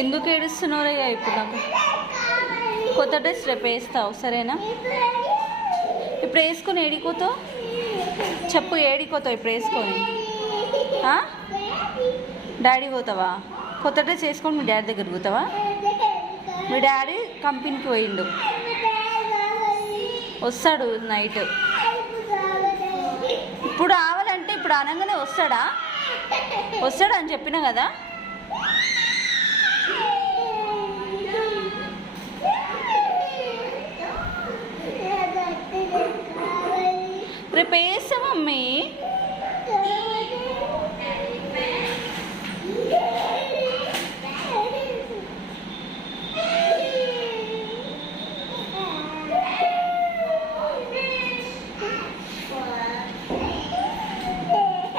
ఎందుకు ఏడుస్తున్నారయ్యా ఇప్పుడు నాకు? కొత్త డ్రెస్ రేపు వేస్తావు సరేనా? ఇప్పుడు వేసుకొని ఏడిపోతావు చెప్పు, ఏడిపోతావు ఇప్పుడు వేసుకొని? డాడీ పోతావా? కొత్త డ్రెస్ వేసుకొని మీ డాడీ దగ్గర పోతావా? మీ డాడీ కంపెనీకి పోయిండు, వస్తాడు నైట్. ఇప్పుడు రావాలంటే ఇప్పుడు అనగానే వస్తాడా? వస్తాడని చెప్పినా కదా. రేపు వేస్తాం మమ్మీ.